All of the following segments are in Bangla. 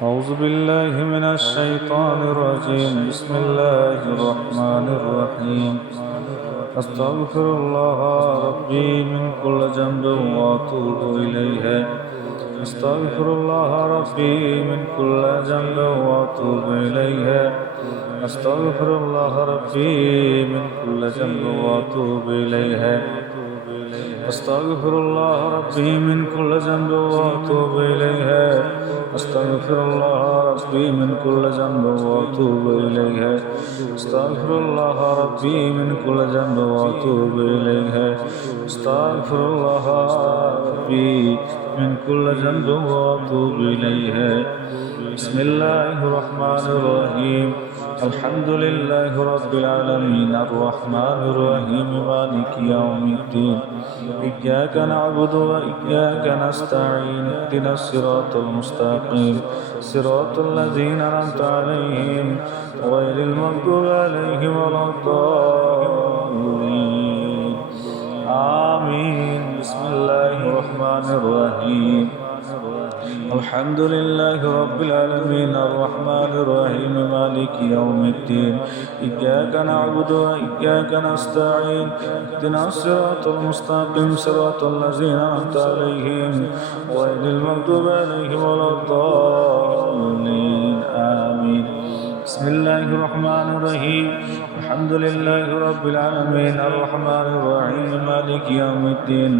أعوذ بالله من الشيطان الرجيم. بسم الله الرحمن الرحيم. أستغفر الله ربي من كل ذنب وأتوب إليه. أستغفر الله ربي من كل ذنب وأتوب إليه. أستغفر الله ربي من كل ذنب وأتوب إليه. أستغفر الله ربي من كل ذنب وأتوب إليه. أستغفر الله ربي من كل ذنب وأتوب إليه. أستغفر الله ربي من كل ذنب وأتوب إليه. أستغفر الله ربي من كل ذنب وأتوب إليه. بسم الله الرحمن الرحيم. الحمد لله رب العالمين الرحمن الرحيم مالك يوم الدين. إياك نعبد وإياك نستعين. اهدنا الصراط المستقيم صراط الذين أنعمت عليهم غير المغضوب عليهم ولا الضالين. آمين. بسم الله الرحمن الرحيم. الحمد لله رب العالمين الرحمن الرحيم مالك يوم الدين. إياك نعبد وإياك نستعين. اهدنا الصراط المستقيم صراط الذين أنعمت عليهم غير المغضوب عليهم ولا الضالين. آمين. بسم الله الرحمن الرحيم. الحمد لله رب العالمين الرحمن الرحيم مالك يوم الدين.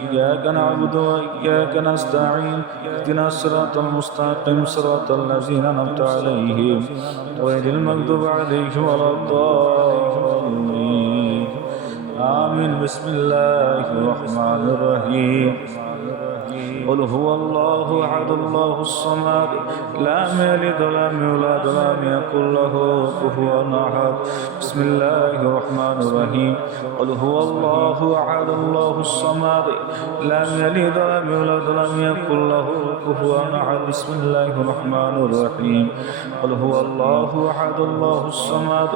إياك نعبد وإياك نستعين. اهدنا الصراط المستقيم صراط الذين أنعمت عليهم غير المغضوب عليهم ولا الضالين. آمين. بسم الله الرحمن الرحيم. قل هو الله أحد الله الصمد لم يلد ولم يولد ولم يكن له كفوا أحد. بسم الله الرحمن الرحيم. قل هو الله أحد الله الصمد لم يلد ولم يولد ولم يكن له كفوا أحد. بسم الله الرحمن الرحيم. قل هو الله أحد الله الصمد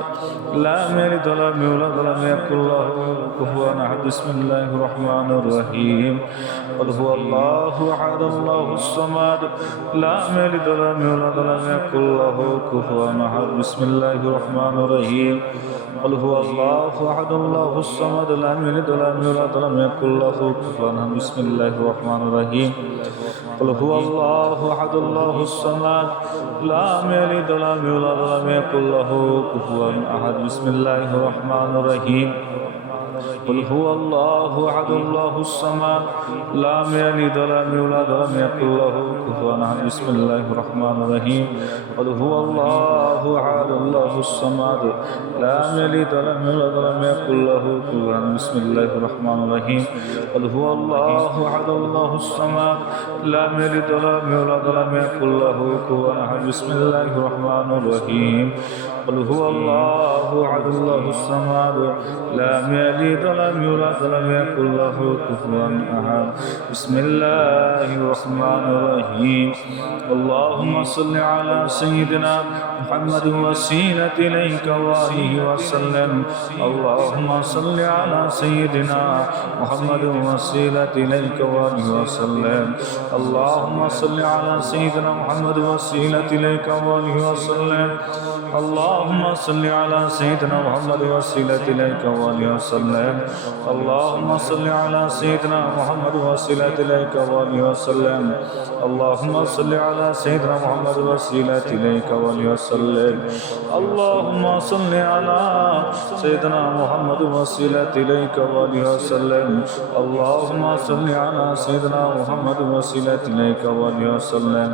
لم يلد ولم يولد ولم يكن له كفوا أحد. بسم الله الرحمن الرحيم. قل هو الله أحد الله الصمد لم يلد ولم يولد ولم يكن له كفوا أحد. بسم الله الرحمن الرحيم. قل هو الله أحد الله الصمد لم يلد ولم يولد ولم يكن له كفوا أحد. بسم الله الرحمن الرحيم. قل هو الله أحد الله الصمد لم يلد ولم يولد ولم يكن له كفوا أحد. بسم الله الرحمن الرحيم. قل هو الله أحد الله الصمد لم يلد ولم يولد ولم يكن له كفوا أحد. بسم الله الرحمن الرحيم. قل هو الله أحد الله الصمد لم يلد ولم يولد ولم يكن له كفوا أحد. بسم الله الرحمن الرحيم. قل هو الله أحد الله الصمد لم يلد ولم يولد ولم يكن له كفوا أحد. بسم الله الرحمن الرحيم. قل هو الله أحد الله الصمد لم يلد ولم يولد ولم يكن له كفوا أحد. بسم الله الرحمن الرحيم. اللهم صل على سيدنا محمد وسيلة إليك وآله وسلم. اللهم صل على سيدنا محمد وسيلة إليك وآله وسلم. اللهم صل على سيدنا محمد وسيلة إليك وآله وسلم. اللهم صل على سيدنا محمد وسيلة إليك وآله وسلم. اللهم صل على سيدنا محمد وسيلة إليك وآله وسلم. اللهم صل على سيدنا محمد وسيلة إليك وآله وسلم. اللهم صل على سيدنا محمد وسيلة إليك وآله وسلم. اللهم صل على سيدنا محمد وسيلة إليك وآله وسلم.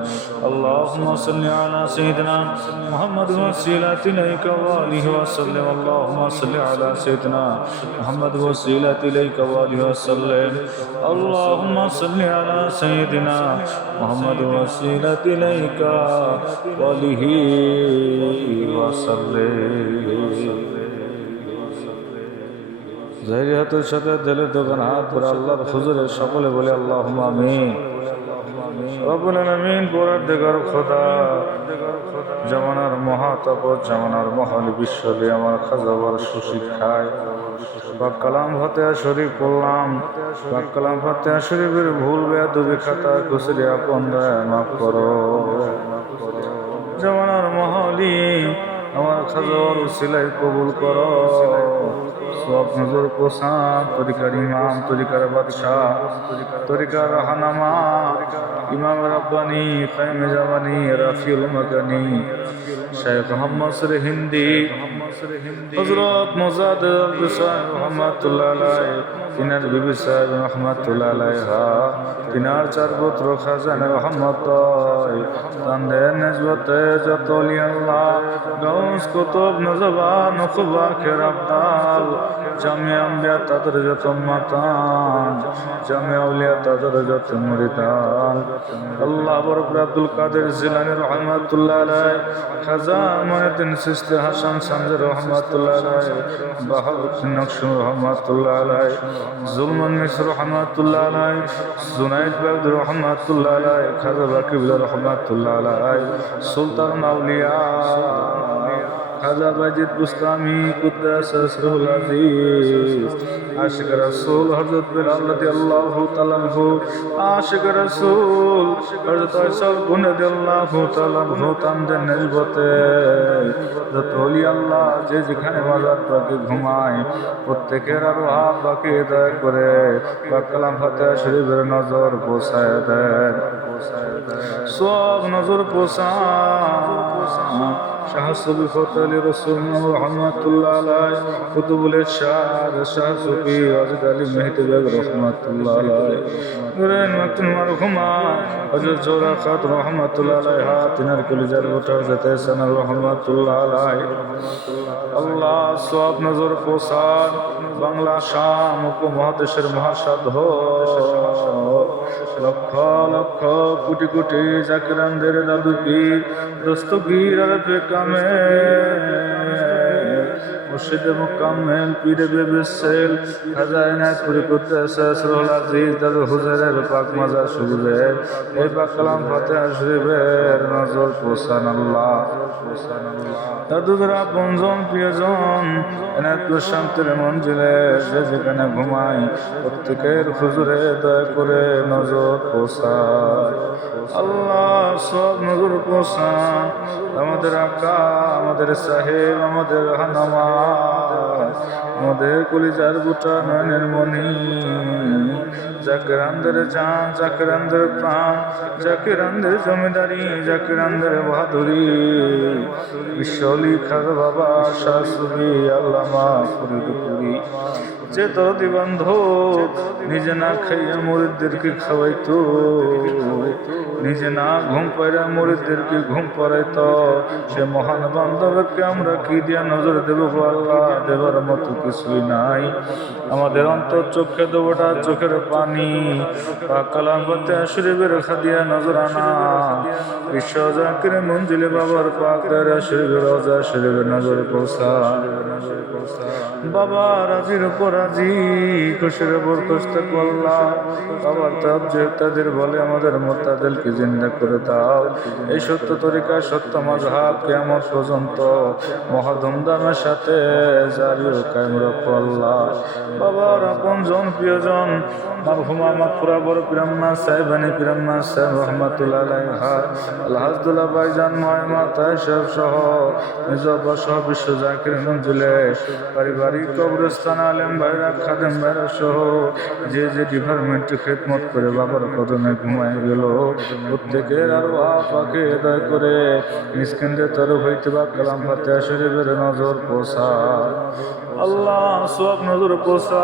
اللهم صل على سيدنا محمد وسيلة إليك وآله وسلم. اللهم صل على سيدنا محمد وسيلة إليك وآله وسلم. اللهم صل على سيدنا محمد وسيلة إليك وآله وسلم. জাহিরিয়াতের সাথে দিলের দোকান হাত করে আল্লাহর হুজুরে সকলে বলে আল্লাহুম্মা আমিন। রব্বুল আলামিন পরওয়ারদিগার খোদা জামানার মহাতাপত জামানার মহান বিশ্বকে আমার খাজাবার সুশিক্ষায় পাক কালাম ফাতিহা শরীফ পড়লাম। পাক কালাম ফাতিহা শরীফের ভুল বেয়াদবি খাতা কুসরি আপন মাফ করো। খাজর উসিলায় কবুল করো। সব নজর কোসান তরিকার ইমাম, তরিকার বাদশাহ, তরিকার রাহানামা, ইমাম রাব্বানি, কায়েম জামানি, রাফিউল মাকানি, শেখ মোহাম্মদ সরে হিন্দি, হযরত মুজাদ্দিদ আল-বিসার রহমাতুল্লাহ আলাইহি, তিনার বিবি সাহেব রহমাতুল্লাহ আলাইহা, তিনার চার পুত্র খাজান রহমত, তাদের নিসবতে যত ওলি আল্লাহ, গাউস কুতুব নজবান নুখবা খেরাবদাল, জামিয়া আম্বিয়া তাদের যত মাতান, জামিয়া আউলিয়া তাদের যত মুরিদান, আল্লাহ বরকত আব্দুল কাদের জিলানী রহমাতুল্লাহ আলাইহি, খাজা মুঈনুদ্দিন চিশতি হাসান সানজি রহমাতুল্লাহ আলাইহি, বাহাউদ্দিন নকশী রহমাতুল্লাহ আলাইহি, জুলমান মিসর রহমাতুল্লাহ আলাইহি, জুনাইদ বাগদাদী রহমাতুল্লাহ আলাইহি, খাজা বাকিবুল্লাহ রহমাতুল্লাহ আলাইহি, সুলতান আউলিয়া খাজা বাজিদ বুস্তামি কুদ্দাস সিরহুল আজিজ, আশিক রাসূল হযরত বেলাল রাদিয়াল্লাহু তাআলা আনহু, আশিক রাসূল হযরত আয়েশা রাদিয়াল্লাহু তাআলা আনহু, তাদের নিসবতে যত ওলি আল্লাহ যে যেখানে মাজার পাকে ঘুমায় প্রত্যেকের রূহ পাকে দয়া করে পাক কালাম ফাতিহা শরীফের নজর পৌঁছায় দেন, সব নজর পৌঁছান। শাহ সুফি ফতেহ আলী রসুল রহমাতুল্লাহ আলাইহি, কুতুবুল ইরশাদ শাহ সুফি ওয়াজিদ আলী মেহদি বেগ রহমাতুল্লাহ আলাইহি, নূরেন মাকতুম মারহুমা হযরত জোহরা খাতুন রহমাতুল্লাহ আলাইহা, তিনার কলিজার গোটা হযরত সানা রহমাতুল্লাহ আলাইহি। আল্লাহ সব নজর পৌঁছান বাংলা, শাম, উপমহাদেশের মহাসাধক লক্ষ লক্ষ কোটি কোটি জাকিরানদের দাদু পীর দস্তগীর আরফে কামেল, মুর্শিদে মুকাম্মেল, পীরে বেবেসেল, খাজা ইনায়েতপুরী কুদ্দাস সিরহুল আজিজ, দাদু হুজুরের পাক মাজার শরীফের এই পাক কালাম ফাতিহা শরীফের নজর পৌঁছান আল্লাহ। দাদুদের আপনজন প্রিয়জন ইনায়েতপুর শান্তির মঞ্জিলে যে যেখানে ঘুমায় প্রত্যেকের হুজুরে দয়া করে নজর পৌঁছায় আল্লাহ, সব নজর পৌঁছান। আমাদের আকা, আমাদের সাহেব, আমাদের হানামা, আমাদের কলিজার বুটা নয়নের মনি, জাকিরানদের জান, জাকিরানদের প্রাণ, জাকিরানদের জমিদারি, জাকিরানদের বাহাদুরি, বিশ্বলি খাজা বাবা শাহ সুফি আল্লামা ফরিদপুরি, যে দরদি বান্ধব নিজে না খাইয়া মুরিদদেরকে খাওয়াইতো, নিজে না ঘুম পাইরা মুরিদদেরকে ঘুম পাড়াইতো, সে মহান বান্ধবকে আমরা কি দিয়া নজর দেব গো আল্লাহ? দেবার মতো কিছুই নাই। আমাদের অন্তর চোখে দেবটা চোখের পানি, পাক কালাম ফাতিহা শরীফের খাদিয়া নজরানা, বিশ্ব জাকির মঞ্জিলে বাবার পাক দায়রা শরীফের রওজা শরীফের নজর পৌঁছা। বাবা রাজির উপর রাজি, খুশির উপর খুশ থাকো আল্লাহ। বাবার তাবজীহ তাদের বলে আমাদের মুরতাদেরকে জিন্দা করে দাও। এই সত্য তরিকা, সত্য মাযহাব কিয়ামত পর্যন্ত মহা ধুমধামের সাথে জারি ও কায়েম রাখো আল্লাহ। বাবার আপনজন প্রিয়জন মারহুমা মাগফুরা বড় পিরাম্মা সাহেবানী পিরাম্মা সাহেব রহমাতুল্লাহ আলাইহা, আলহাজদুল্লাহ ভাইজান ময়মা তাহেব সহ মির্জাব্বা সহ বিশ্ব জাকির মঞ্জিলে পারিবারিক কবরস্থান আলেম ভাইরা, খাদেম ভাইরা সহ যে যে ডিপার্টমেন্টে খেদমত করে বাবার কদমে ঘুমায় গেল, প্রত্যেকের আরো পাকে দয়া করে মিসকিনদের তরফ হইতে বা কালাম ফাতিহা শরীফের নজর পৌঁছা আল্লাহ, সব নজর পৌঁছা।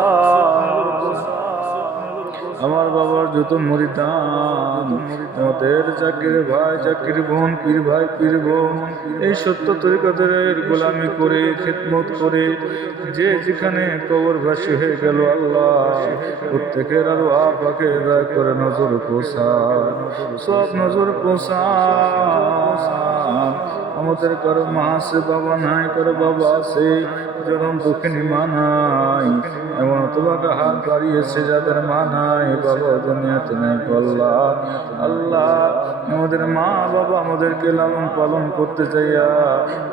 আমার বাবার যত মুরিদান, আমাদের জাকির ভাই, জাকির বোন, পীর ভাই, পীর বোন, এই সত্য তরিকতের গোলামি করে খিদমত করে যে যেখানে কবরবাসী হয়ে গেল আল্লাহ, প্রত্যেকের আরো আপাকে দয়া করে নজর পৌঁছা, সব নজর পৌঁছা। আমাদের কারো মা আছে, বাবা নাই, কারো বাবা আছে, যখন দুঃখিনী মা নাই, এমন তোমাকে হাত বাড়িয়েছে যাদের মা নাই, বাবা দুনিয়াতে নাই আল্লাহ। আল্লাহ আমাদের মা বাবা আমাদেরকে লালন পালন করতে চাইয়া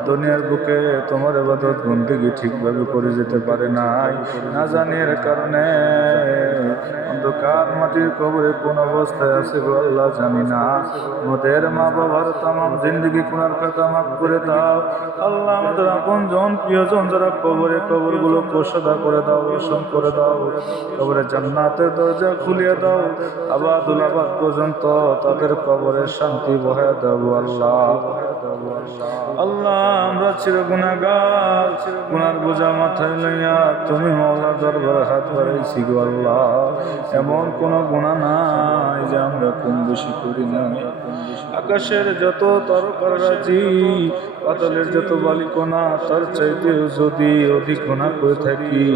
দুনিয়ার বুকে তোমার ইবাদত বন্দেগী ঠিকভাবে করে যেতে পারে নাই, না জানের কারণে অন্ধকার মাটির কবরে কোন অবস্থায় আছে গো আল্লাহ জানি না। আমাদের মা বাবার তামাম জিন্দগি গুনার খাতা মাফ করে দাও। আল্লাহ আমাদের আপনজন প্রিয়জন যারা কবরগুলো প্রসাদা করে দাও, রোশন করে দাও। কবরে জান্নাতের দরজা খুলিয়ে দাও। আবাদুল আবাদ পর্যন্ত তাদের কবরের শান্তি বহায় দাও আল্লাহ। আল্লাহ আমরা চির গুনাহগার, গুনার বোঝা মাথায় লইয়া তুমি মাওলার দরবারে হাত বাড়াইছি গো আল্লাহ। এমন কোন গুনাহ নাই যে আমরা কম বেশি করি না। আকাশের যত তারকারাজি, পাতালের যত বালিকণা, তার চাইতে যদি অধিক গুনাহ করে থাকি,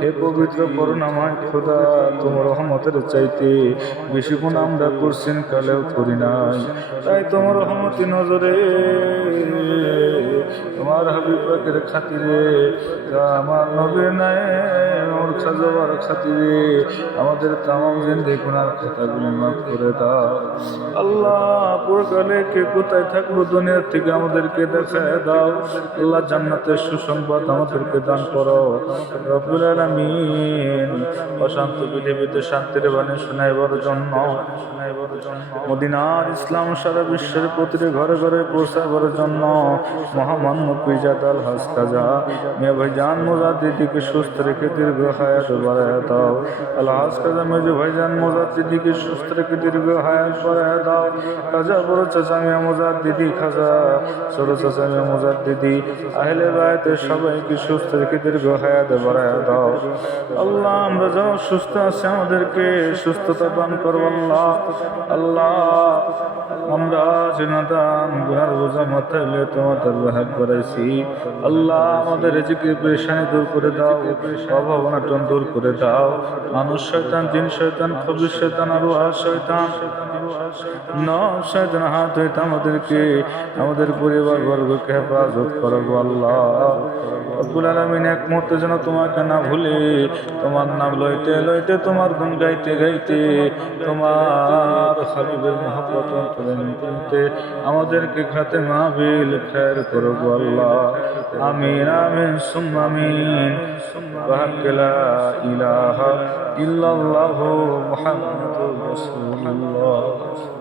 হে পবিত্র করুণাময় খোদা, তোমার রহমতের চাইতে বেশি গুনাহ আমরা করছেন কালেও করি নাই। তাই তোমার রহমতি নজরে, তোমার হাবিব পাকের খাতিরে, আমার নবীর নাই ওর খাজাবার খাতিরে আমাদের তামাম জিন্দেগি গুনার খাতাগুলি মাফ করে দাও আল্লাহ। পরকালে কে কোথায় থাকবো দুনিয়া থেকে আমাদেরকে দেখায় দাও আল্লাহ। জান্নাতের সুসংবাদ আমাদেরকে দান করো রব্বুল আলামিন। অশান্ত পৃথিবীতে শান্তির বাণী শোনাইবার জন্য, মদিনার ইসলাম সারা বিশ্বের প্রতিটি ঘরে ঘরে পৌঁছাবার জন্য মহামান্য পিজাদাল হাজ খাজা মিয়া ভাইজান মুজাদ্দিদিকে সুস্থ রেখে দীর্ঘ হায়াত বাড়ায় দাও আল্লাহ। হাজ খাজা মেজু ভাইজান মুজাদ্দিদিকে সুস্থ রেখে দীর্ঘ হায়াত বাড়ায় দাও। খাজা বড় চাচা মিয়া মুজাদ্দিদি, খাজা ছোট চাচা মিয়া মুজাদ্দিদি, আহলে বায়াতের সবাইকে সুস্থ রেখে দীর্ঘ হায়াত বাড়ায় দাও আল্লাহ। আমরা যাও সুস্থ আছি আমাদেরকে সুস্থতা দান করো আল্লাহ। আল্লাহ আমরা জিনাদান গুনার বোঝা মাথায় লয়ে তোমার দরবারে হাত বাড়াইছি আল্লাহ। আমাদের রিজিকের পেরেশানি দূর করে দাও, অভাব অনটন দূর করে দাও। মানুষ শয়তান, জিন শয়তান, খবির শয়তান, আর ওয়াহ শয়তান, নফস শয়তান হাত হইতে আমাদেরকে, আমাদের পরিবার বর্গকে হেফাজত করো আল্লাহ। রব্বুল আলামিন এক মুহূর্তে যেন তোমাকে না ভুলে, তোমার নাম লইতে লইতে, তোমার গুণ গাইতে গাইতে, তোমার হাবিবের মহব্বত অন্তরে নিতে আমাদেরকে খাতে মাহবিল খায়ের করো আল্লাহ। আমিন আমিন সুম্মা আমিন। وحق لا إله إلا الله محمد رسول الله।